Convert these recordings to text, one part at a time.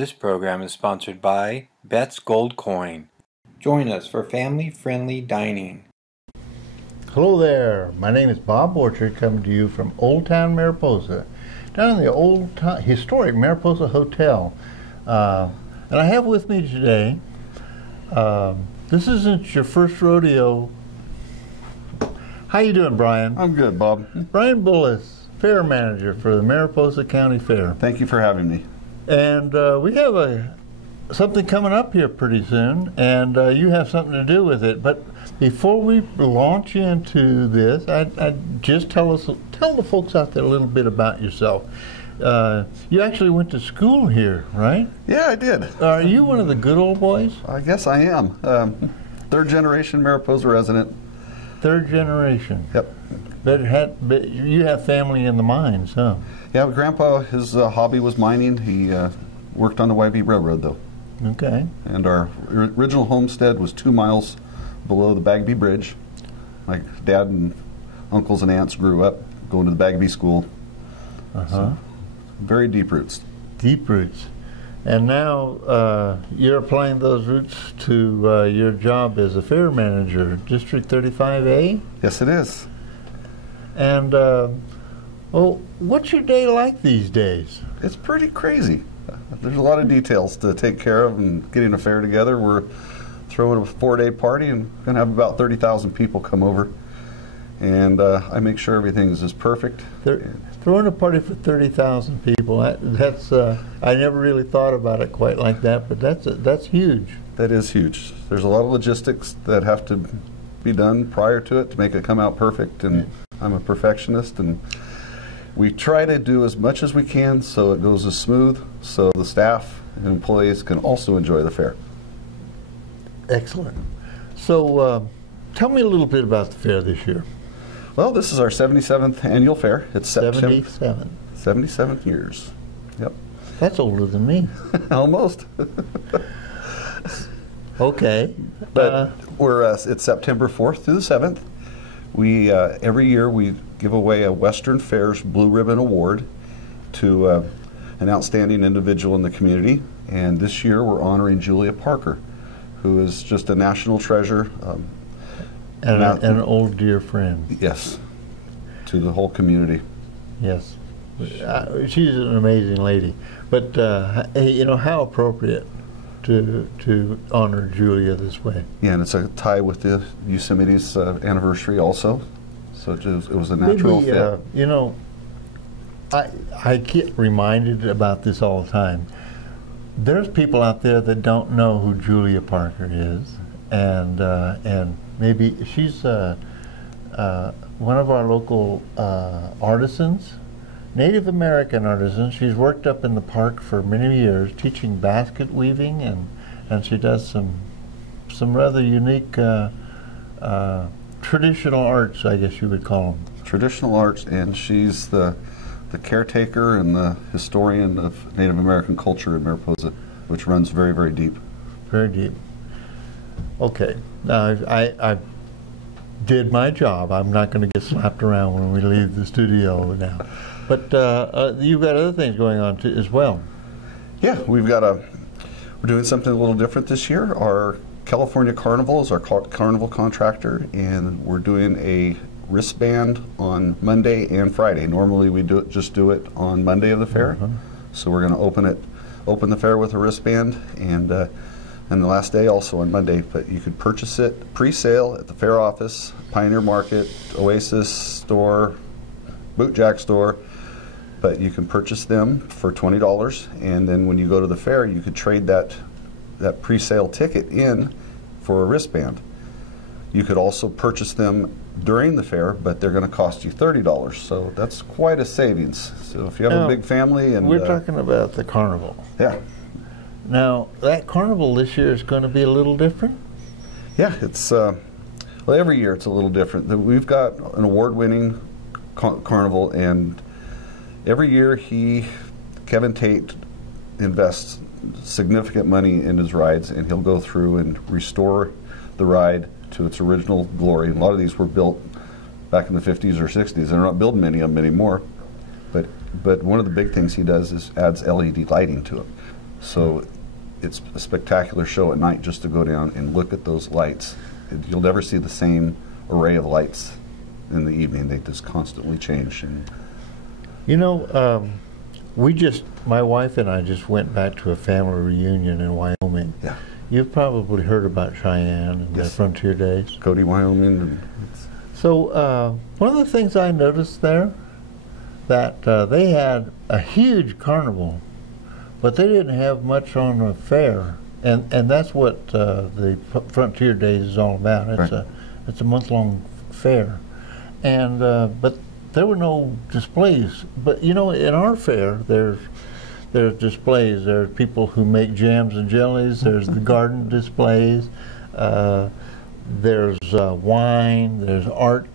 This program is sponsored by Bet's Gold Coin. Join us for family-friendly dining. Hello there, my name is Bob Orchard, coming to you from Old Town Mariposa, down in the old historic Mariposa Hotel. And I have with me today, this isn't your first rodeo. How you doing, Brian? I'm good, Bob. Brian Bullis, fair manager for the Mariposa County Fair. Thank you for having me. And we have something coming up here pretty soon, and you have something to do with it. But before we launch into this, I'd just tell the folks out there a little bit about yourself. You actually went to school here, right? Yeah, I did. Are you one of the good old boys? I guess I am. Third generation Mariposa resident. Third generation. Yep. But you have family in the mines, huh? Yeah, Grandpa, his hobby was mining. He worked on the YB Railroad, though. Okay. And our original homestead was 2 miles below the Bagby Bridge. My dad and uncles and aunts grew up going to the Bagby School. So, very deep roots. Deep roots. And now you're applying those roots to your job as a fair manager, District 35A? Yes, it is. And, what's your day like these days? It's pretty crazy. There's a lot of details to take care of and getting a fair together. We're throwing a 4-day party and going to have about 30,000 people come over. And I make sure everything's as perfect. Throwing a party for 30,000 people, that's I never really thought about it quite like that, but that's huge. That is huge. There's a lot of logistics that have to be done prior to it to make it come out perfect, and I'm a perfectionist, and we try to do as much as we can so it goes as smooth so the staff and employees can also enjoy the fair. Excellent. So tell me a little bit about the fair this year. Well, this is our 77th annual fair. It's 77. 77 years. Yep. That's older than me. Almost. Okay. But it's September 4th through the 7th. We every year we give away a Western Fair's Blue Ribbon Award to an outstanding individual in the community. And this year we're honoring Julia Parker, who is just a national treasure. And an old dear friend. Yes, to the whole community. Yes, she's an amazing lady. But you know, how appropriate to honor Julia this way. Yeah, and it's a tie with the Yosemite's anniversary also, so it was a natural fit. You know, I get reminded about this all the time. There's people out there that don't know who Julia Parker is, and maybe she's one of our local artisans, Native American artisans. She's worked up in the park for many years teaching basket weaving, and she does some rather unique traditional arts, I guess you would call them. Traditional arts, and she's the caretaker and the historian of Native American culture in Mariposa, which runs very, very deep. Very deep. Okay. Now, I did my job. I'm not going to get slapped around when we leave the studio now. But you've got other things going on too, as well. Yeah, we're doing something a little different this year. Our California Carnival is our carnival contractor, and we're doing a wristband on Monday and Friday. Normally we just do it on Monday of the fair. So we're going to open the fair with a wristband, and the last day also on Monday. But you could purchase it pre-sale at the fair office, Pioneer Market, Oasis store, Boot Jack store. But you can purchase them for $20, and then when you go to the fair, you could trade that pre-sale ticket in for a wristband. You could also purchase them during the fair, but they're going to cost you $30. So that's quite a savings. So if you have a big family, and we're talking about the carnival. Yeah. Now that carnival this year is going to be a little different. Yeah, it's well, every year it's a little different. We've got an award-winning carnival, and every year Kevin Tate invests significant money in his rides, and he'll go through and restore the ride to its original glory. And a lot of these were built back in the 50s or 60s. They're not building many of them anymore. But one of the big things he does is adds LED lighting to it. So it's a spectacular show at night just to go down and look at those lights. You'll never see the same array of lights in the evening. They just constantly change. And You know, my wife and I just went back to a family reunion in Wyoming. yeah, You've probably heard about Cheyenne and the Yes. Frontier Days. Cody, Wyoming. And So one of the things I noticed there, that they had a huge carnival, but they didn't have much on a fair, and that's what the Frontier Days is all about. It's a month-long fair, and but there were no displays. But you know, in our fair, there's displays. There's people who make jams and jellies. There's the garden displays. There's wine. There's art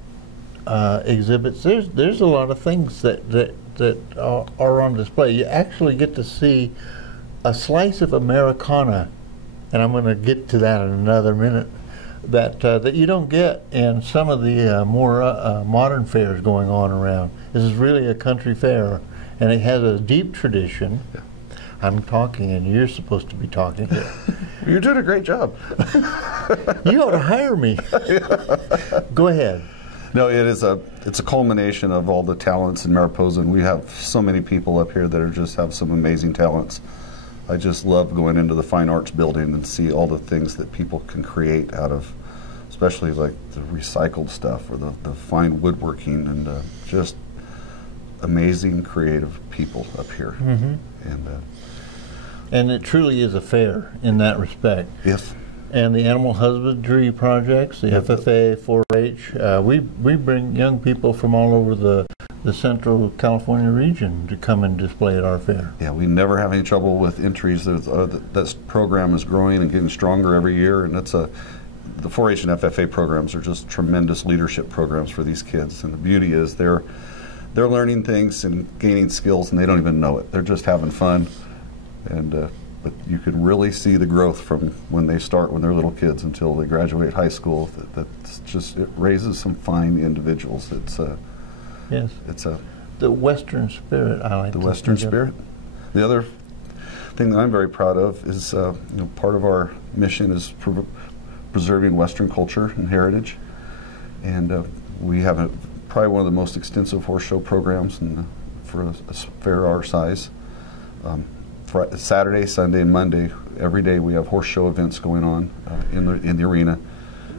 exhibits. There's a lot of things that are on display. You actually get to see a slice of Americana, and I'm going to get to that in another minute. That you don't get in some of the more modern fairs going on around. This is really a country fair, and it has a deep tradition. Yeah. I'm talking, and you're supposed to be talking here. you're doing a great job. You ought to hire me. Go ahead. No, it's a culmination of all the talents in Mariposa, and we have so many people up here that just have some amazing talents. I just love going into the Fine Arts building and see all the things that people can create out of, especially like the recycled stuff or the fine woodworking, and just amazing creative people up here. Mm-hmm. And it truly is a fair in that respect. yes. And the animal husbandry projects, the FFA, 4-H, we bring young people from all over the Central California region to come and display at our fair. Yeah, we never have any trouble with entries. That program is growing and getting stronger every year, and the 4-H and FFA programs are just tremendous leadership programs for these kids. And the beauty is they're learning things and gaining skills, and they don't even know it. They're just having fun, and but you can really see the growth from when they start when they're little kids until they graduate high school. That's just, it raises some fine individuals. Yes. It's the Western spirit, I like the to Western think of. spirit. The other thing that I'm very proud of is part of our mission is preserving Western culture and heritage, and we have probably one of the most extensive horse show programs for a fair our size. Saturday, Sunday, and Monday, every day we have horse show events going on in the arena.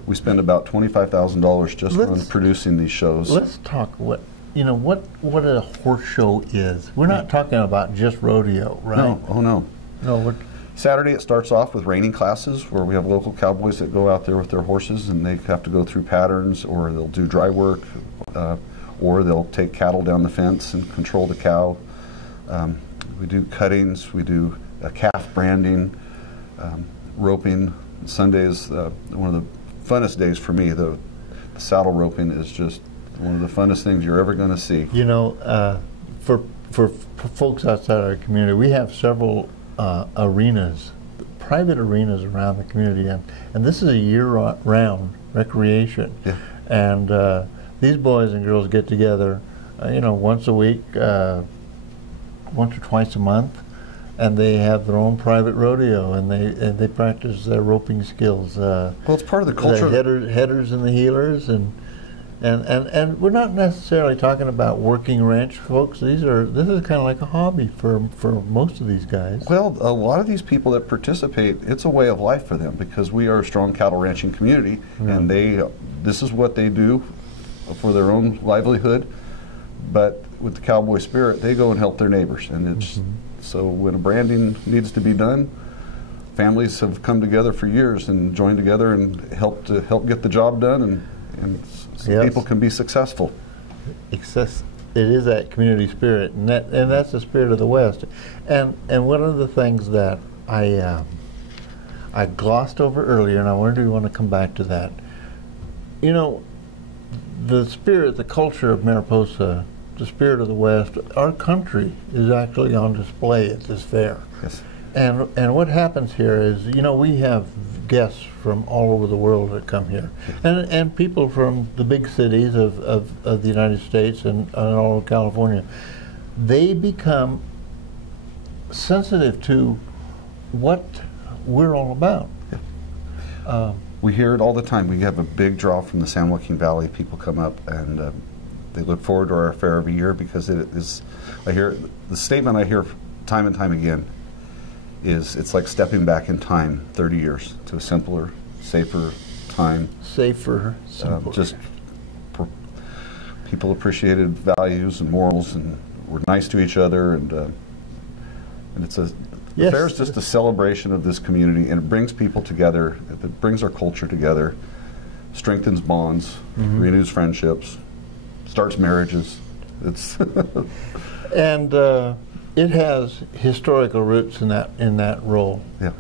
We spend about $25,000 just on producing these shows. Let's talk what a horse show is. We're not talking about just rodeo, right? No, oh no. No. Saturday it starts off with reining classes where we have local cowboys that go out there with their horses, and they have to go through patterns, or they'll do dry work, or they'll take cattle down the fence and control the cow. We do cuttings, we do calf branding, roping. Sunday is one of the funnest days for me. The saddle roping is just one of the funnest things you're ever going to see. You know, for folks outside our community, we have several arenas, private arenas around the community, and this is a year-round recreation. Yeah. And these boys and girls get together, once a week, once or twice a month, and they have their own private rodeo, and they practice their roping skills. Well, it's part of the culture. The headers and the heelers, and we're not necessarily talking about working ranch folks. This is kind of like a hobby for most of these guys. Well, a lot of these people that participate, it's a way of life for them, because we are a strong cattle ranching community, and this is what they do for their own livelihood. But with the cowboy spirit, they go and help their neighbors, and it's so when a branding needs to be done, families have come together for years and joined together and help get the job done, and so people can be successful. It is that community spirit, and that's the spirit of the West. And one of the things that I glossed over earlier, and I wonder if you want to come back to that. The spirit, the culture of Mariposa, the spirit of the West, our country is actually on display at this fair. Yes. And what happens here is, we have guests from all over the world that come here, and people from the big cities of the United States and all of California. They become sensitive to what we're all about. We hear it all the time. We have a big draw from the San Joaquin Valley. People come up and they look forward to our fair every year because it is, I hear, the statement I hear time and time again is it's like stepping back in time 30 years to a simpler, safer time. Safer, simpler. People appreciated values and morals and were nice to each other, and it's the fair is just a celebration of this community, and it brings people together. It brings our culture together, strengthens bonds, renews friendships, starts marriages. It's and it has historical roots in that role. Yeah.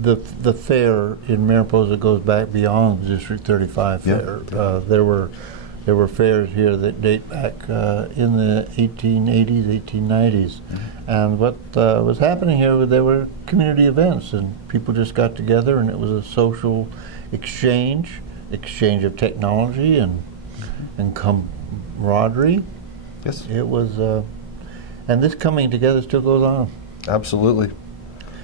The fair in Mariposa goes back beyond the District 35 fair. There were fairs here that date back in the 1880s, 1890s. And what was happening here, there were community events, and people just got together, and it was a social exchange of technology and camaraderie. Yes. It was, and this coming together still goes on. Absolutely.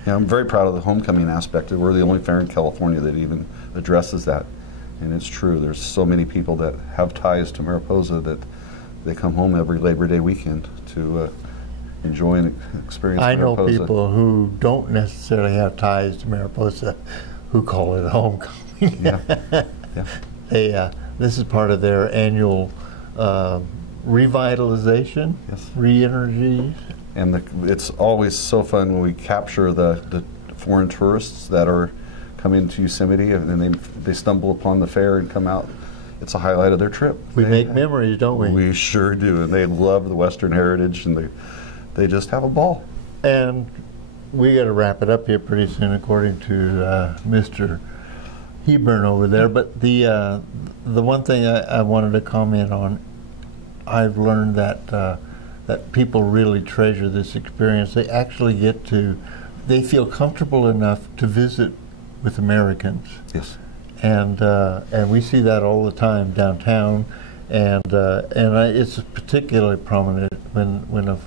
Yeah, I'm very proud of the homecoming aspect. We're the only fair in California that even addresses that. And it's true. There's so many people that have ties to Mariposa that they come home every Labor Day weekend to enjoy and experience Mariposa. I know people who don't necessarily have ties to Mariposa who call it a homecoming. Yeah. Yeah. This is part of their annual revitalization, re-energy. And it's always so fun when we capture the foreign tourists that are coming to Yosemite, and then they stumble upon the fair and come out. It's a highlight of their trip. We make memories, don't we? We sure do, and they love the Western heritage, and they just have a ball. And we got to wrap it up here pretty soon, according to Mr. Hebron over there. But the one thing I wanted to comment on, I've learned that people really treasure this experience. They actually they feel comfortable enough to visit with Americans. Yes. And we see that all the time downtown, and it's particularly prominent when a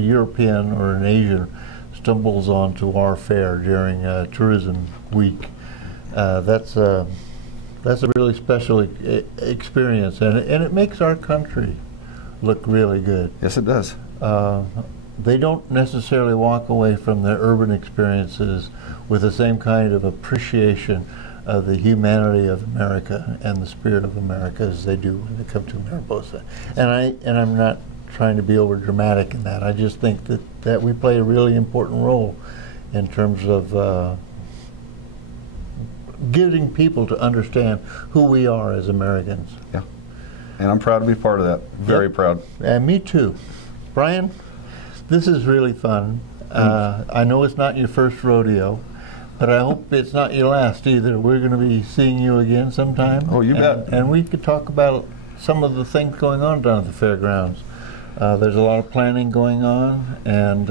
European or an Asian stumbles onto our fair during tourism week. That's a really special experience, and it makes our country look really good. Yes, it does. They don't necessarily walk away from their urban experiences with the same kind of appreciation of the humanity of America and the spirit of America as they do when they come to Mariposa. And I'm not trying to be over dramatic in that. I just think that we play a really important role in terms of getting people to understand who we are as Americans. Yeah. And I'm proud to be part of that. Very proud. And me too. Brian, this is really fun. I know it's not your first rodeo, but I hope it's not your last either. We're going to be seeing you again sometime. Oh, you bet. And we could talk about some of the things going on down at the fairgrounds. There's a lot of planning going on, and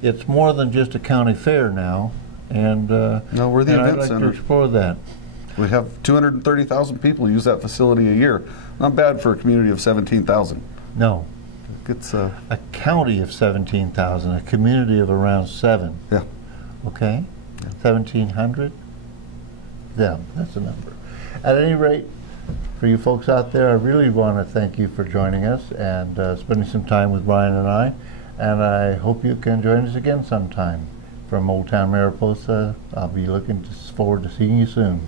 it's more than just a county fair now. And no, we're the event I'd like center. to explore that. We have 230,000 people use that facility a year. Not bad for a community of 17,000. No. It's a county of 17,000, a community of around 7. Yeah. Okay? Yeah. 1,700? Yeah, that's a number. At any rate, for you folks out there, I really want to thank you for joining us and spending some time with Brian and I. And I hope you can join us again sometime. From Old Town Mariposa, I'll be looking forward to seeing you soon.